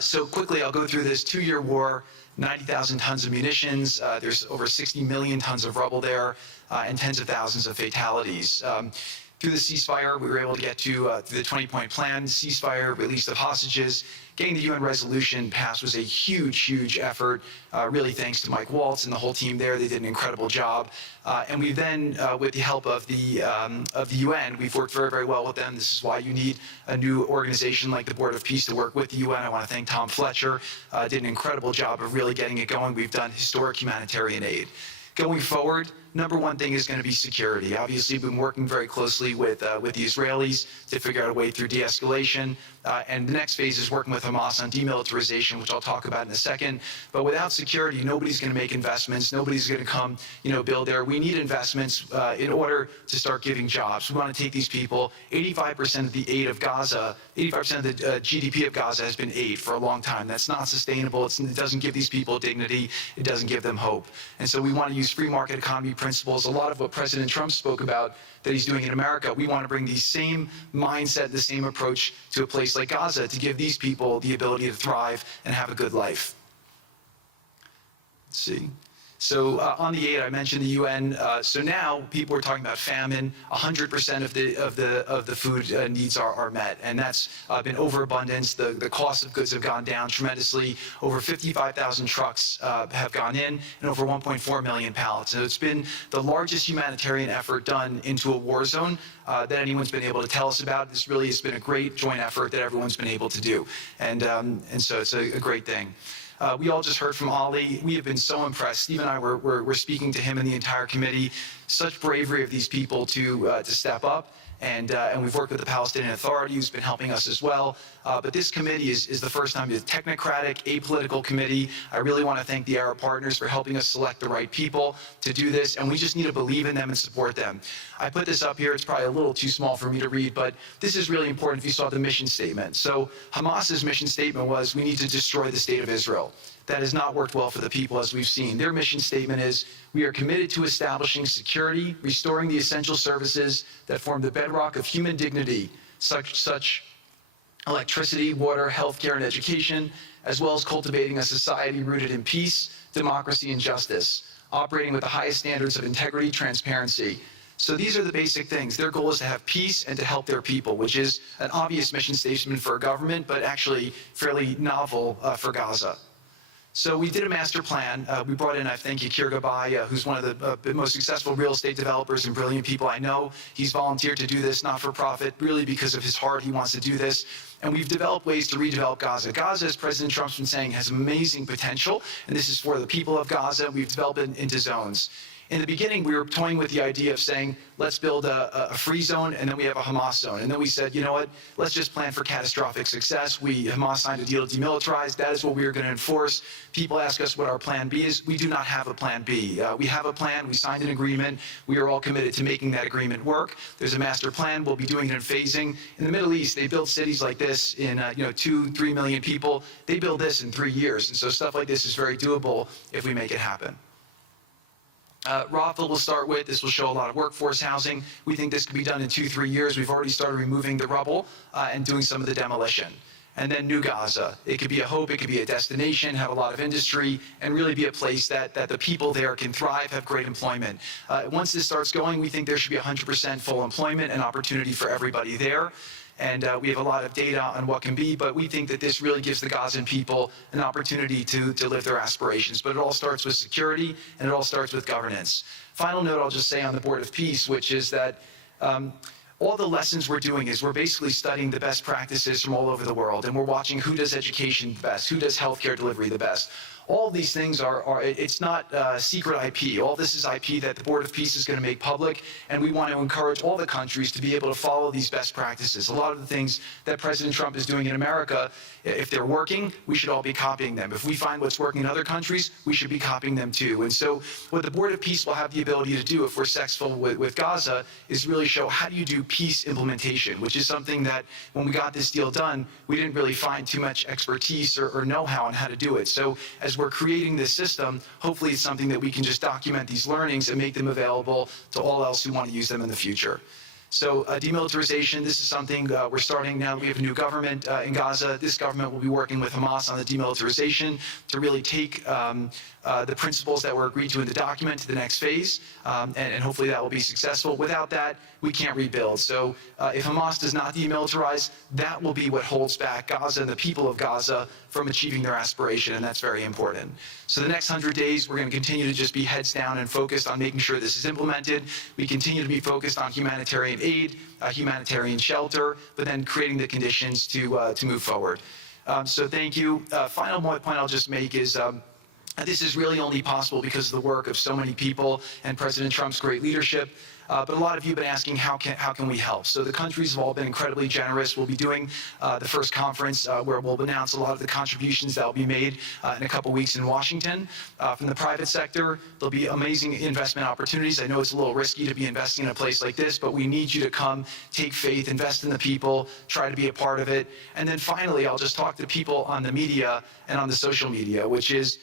So quickly, I'll go through this 2-year war, 90,000 tons of munitions. There's over 60 million tons of rubble there, and tens of thousands of fatalities. Through the ceasefire, we were able to get to through the 20-point plan, ceasefire, release of hostages. Getting the UN resolution passed was a huge, huge effort, really thanks to Mike Waltz and the whole team there. They did an incredible job. And we then, with the help of the UN, we've worked very, very well with them. This is why you need a new organization like the Board of Peace to work with the UN. I want to thank Tom Fletcher, did an incredible job of really getting it going. We've done historic humanitarian aid. Going forward, number one thing is going to be security. Obviously, we've been working very closely with the Israelis to figure out a way through de-escalation. And the next phase is working with Hamas on demilitarization, which I'll talk about in a second. But without security, nobody's going to make investments. Nobody's going to come, build there. We need investments in order to start giving jobs. We want to take these people. 85% of the aid of Gaza, 85% of the GDP of Gaza has been aid for a long time. That's not sustainable. It doesn't give these people dignity. It doesn't give them hope. And so we want to use free market economy principles. A lot of what President Trump spoke about that he's doing in America, we want to bring the same mindset, the same approach to a place like Gaza to give these people the ability to thrive and have a good life. Let's see. So on the aid, I mentioned the UN. So now people are talking about famine. 100% of the food needs are met, and that's been overabundance. The cost of goods have gone down tremendously. Over 55,000 trucks have gone in, and over 1.4 million pallets. So it's been the largest humanitarian effort done into a war zone that anyone's been able to tell us about. This really has been a great joint effort that everyone's been able to do, and so it's a great thing. We all just heard from Ali. We have been so impressed. Steve and I were speaking to him and the entire committee. Such bravery of these people to step up. And we've worked with the Palestinian Authority, who's been helping us as well. But this committee is the first time it's a technocratic, apolitical committee. I really want to thank the Arab partners for helping us select the right people to do this, and we just need to believe in them and support them. I put this up here. It's probably a little too small for me to read, but this is really important if you saw the mission statement. So Hamas's mission statement was, we need to destroy the state of Israel. That has not worked well for the people, as we've seen. Their mission statement is, we are committed to establishing security, restoring the essential services that form the bedrock of human dignity, such electricity, water, healthcare, and education, as well as cultivating a society rooted in peace, democracy, and justice, operating with the highest standards of integrity, transparency. So these are the basic things. Their goal is to have peace and to help their people, which is an obvious mission statement for a government, but actually fairly novel for Gaza. So we did a master plan. We brought in, I thank Yakir Gabay, who's one of the most successful real estate developers and brilliant people I know. He's volunteered to do this, not for profit, really because of his heart. He wants to do this. And we've developed ways to redevelop Gaza. Gaza, as President Trump's been saying, has amazing potential. And this is for the people of Gaza. We've developed it into zones. In the beginning, we were toying with the idea of saying, let's build a free zone, and then we have a Hamas zone. And then we said, you know what, let's just plan for catastrophic success. Hamas signed a deal to demilitarize. That is what we are going to enforce. People ask us what our plan B is. We do not have a plan B. We have a plan. We signed an agreement. We are all committed to making that agreement work. There's a master plan. We'll be doing it in phasing. In the Middle East, they build cities like this in 2-3 million people. They build this in 3 years. And so stuff like this is very doable if we make it happen. Rafah will start with. This will show a lot of workforce housing. We think this could be done in 2-3 years. We've already started removing the rubble and doing some of the demolition. And then New Gaza. It could be a hope, it could be a destination, have a lot of industry, and really be a place that the people there can thrive, have great employment. Once this starts going, we think there should be 100% full employment and opportunity for everybody there. And we have a lot of data on what can be, but we think that this really gives the Gazan people an opportunity to live their aspirations. But it all starts with security, and it all starts with governance. Final note I'll just say on the Board of Peace, which is that all the lessons we're doing is we're basically studying the best practices from all over the world, and we're watching who does education the best, who does healthcare delivery the best. All of these things it's not secret IP. All this is IP that the Board of Peace is going to make public, and we want to encourage all the countries to be able to follow these best practices. A lot of the things that President Trump is doing in America, if they're working, we should all be copying them. If we find what's working in other countries, we should be copying them too. And so what the Board of Peace will have the ability to do if we're successful with Gaza is really show how do you do peace implementation, which is something that when we got this deal done, we didn't really find too much expertise or know-how on how to do it. So as we're creating this system, hopefully it's something that we can just document these learnings and make them available to all else who want to use them in the future. So demilitarization, this is something we're starting now. We have a new government in Gaza. This government will be working with Hamas on the demilitarization to really take the principles that were agreed to in the document to the next phase, and hopefully that will be successful. Without that, we can't rebuild. So if Hamas does not demilitarize, that will be what holds back Gaza and the people of Gaza from achieving their aspiration, and that's very important. So the next 100 days, we're going to continue to just be heads down and focused on making sure this is implemented. We continue to be focused on humanitarian aid, humanitarian shelter, but then creating the conditions to move forward. So thank you. Final point I'll just make is this is really only possible because of the work of so many people and President Trump's great leadership. But a lot of you have been asking, how can we help? So the countries have all been incredibly generous. We'll be doing the first conference where we'll announce a lot of the contributions that will be made in a couple weeks in Washington. From the private sector, there'll be amazing investment opportunities. I know it's a little risky to be investing in a place like this, but we need you to come, take faith, invest in the people, try to be a part of it. And then finally, I'll just talk to people on the media and on the social media, which is,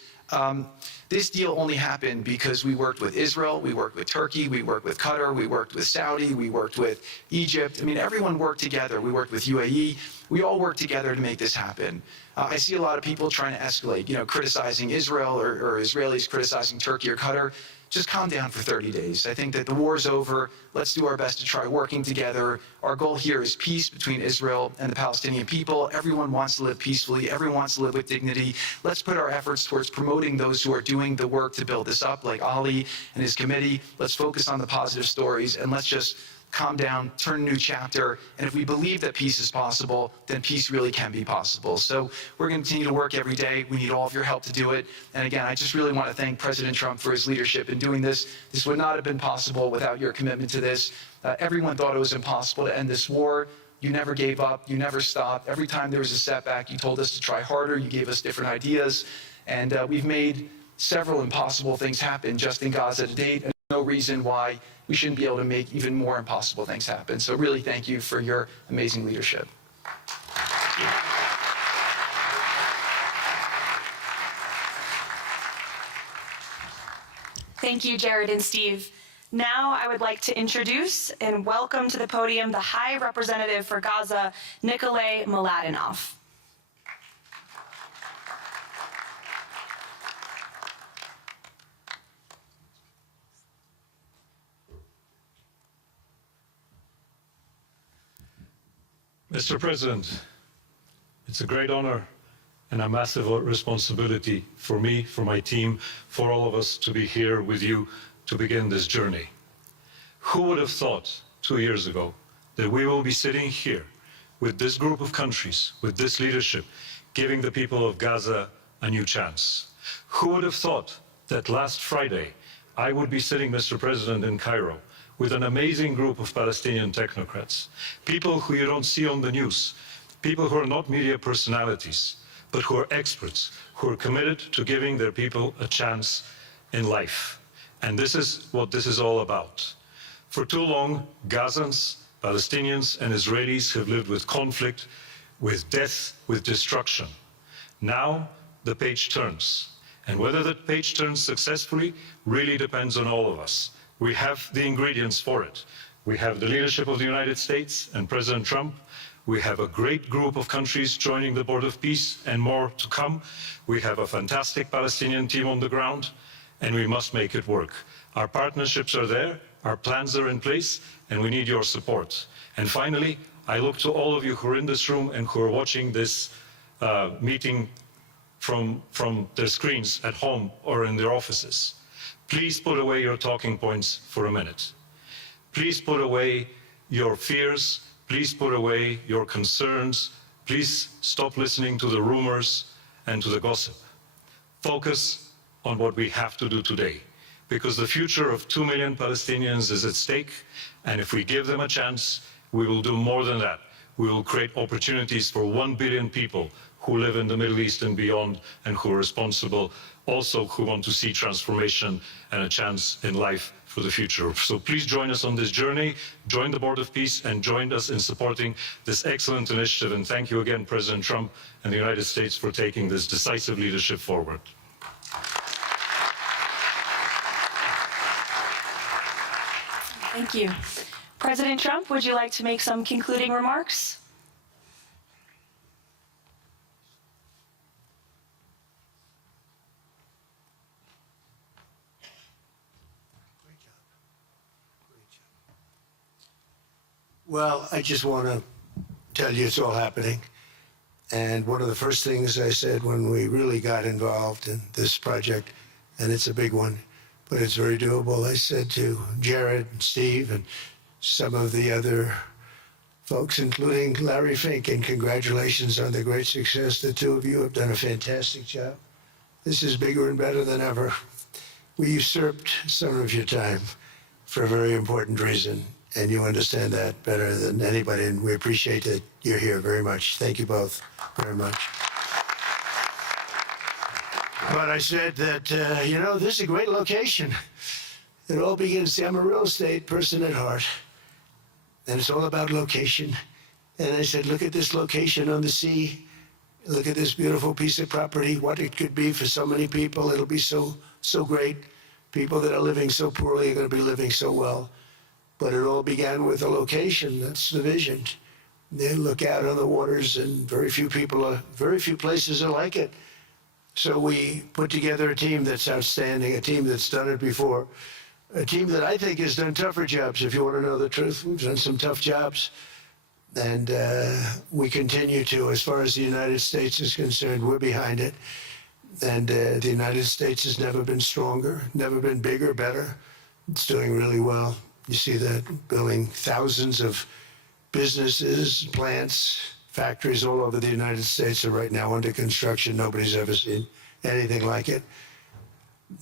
this deal only happened because we worked with Israel, we worked with Turkey, we worked with Qatar, we worked with Saudi, we worked with Egypt. I mean, everyone worked together. We worked with UAE. We all worked together to make this happen. I see a lot of people trying to escalate, criticizing Israel or Israelis criticizing Turkey or Qatar. Just calm down for 30 days. I think that the war's over. Let's do our best to try working together. Our goal here is peace between Israel and the Palestinian people. Everyone wants to live peacefully. Everyone wants to live with dignity. Let's put our efforts towards promoting those who are doing the work to build this up, like Ali and his committee. Let's focus on the positive stories, and let's just calm down, turn a new chapter, and if we believe that peace is possible, then peace really can be possible. So we're going to continue to work every day. We need all of your help to do it. And again, I just really want to thank President Trump for his leadership in doing this. This would not have been possible without your commitment to this. Everyone thought it was impossible to end this war. You never gave up. You never stopped. Every time there was a setback, you told us to try harder. You gave us different ideas. And we've made several impossible things happen just in Gaza to date. And no reason why we shouldn't be able to make even more impossible things happen. So really thank you for your amazing leadership. Thank you, Jared and Steve. Now I would like to introduce and welcome to the podium the High Representative for Gaza, Nickolay Mladenov. Mr. President, it's a great honor and a massive responsibility for me, for my team, for all of us to be here with you to begin this journey. Who would have thought 2 years ago that we will be sitting here with this group of countries, with this leadership, giving the people of Gaza a new chance? Who would have thought that last Friday I would be sitting, Mr. President, in Cairo with an amazing group of Palestinian technocrats, people who you don't see on the news, people who are not media personalities, but who are experts, who are committed to giving their people a chance in life. And this is what this is all about. For too long, Gazans, Palestinians, and Israelis have lived with conflict, with death, with destruction. Now, the page turns. And whether that page turns successfully really depends on all of us. We have the ingredients for it. We have the leadership of the United States and President Trump. We have a great group of countries joining the Board of Peace and more to come. We have a fantastic Palestinian team on the ground, and we must make it work. Our partnerships are there, our plans are in place, and we need your support. And finally, I look to all of you who are in this room and who are watching this meeting from their screens at home or in their offices. Please put away your talking points for a minute. Please put away your fears. Please put away your concerns. Please stop listening to the rumors and to the gossip. Focus on what we have to do today, because the future of 2 million Palestinians is at stake, and if we give them a chance, we will do more than that. We will create opportunities for 1 billion people who live in the Middle East and beyond, and who are responsible, also who want to see transformation and a chance in life for the future. So please join us on this journey, join the Board of Peace, and join us in supporting this excellent initiative. And thank you again, President Trump and the United States, for taking this decisive leadership forward. Thank you. President Trump, would you like to make some concluding remarks? Well, I just want to tell you it's all happening. And one of the first things I said when we really got involved in this project, and it's a big one, but it's very doable, I said to Jared and Steve and some of the other folks, including Larry Fink, and congratulations on the great success. The two of you have done a fantastic job. This is bigger and better than ever. We usurped some of your time for a very important reason, and you understand that better than anybody, and we appreciate that you're here very much. Thank you both very much. But I said that, this is a great location. It all begins, see, I'm a real estate person at heart, and it's all about location. And I said, look at this location on the sea. Look at this beautiful piece of property, what it could be for so many people. It'll be so great. People that are living so poorly are going to be living so well. But it all began with a location. That's the vision. They look out on the waters, and very few places are like it. So we put together a team that's outstanding, a team that's done it before, a team that I think has done tougher jobs. If you want to know the truth, we've done some tough jobs. And we continue to. As far as the United States is concerned, we're behind it. And the United States has never been stronger, never been bigger, better. It's doing really well. You see that, building thousands of businesses, plants, factories all over the United States are right now under construction. Nobody's ever seen anything like it.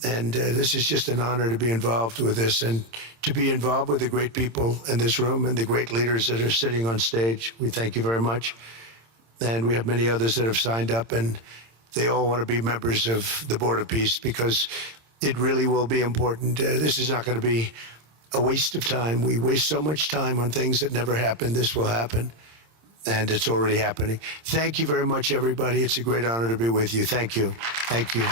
And this is just an honor to be involved with this, and to be involved with the great people in this room and the great leaders that are sitting on stage. We thank you very much. And we have many others that have signed up, and they all want to be members of the Board of Peace, because it really will be important. This is not going to be a waste of time. We waste so much time on things that never happen. This will happen, and it's already happening. Thank you very much, everybody. It's a great honor to be with you. Thank you. Thank you.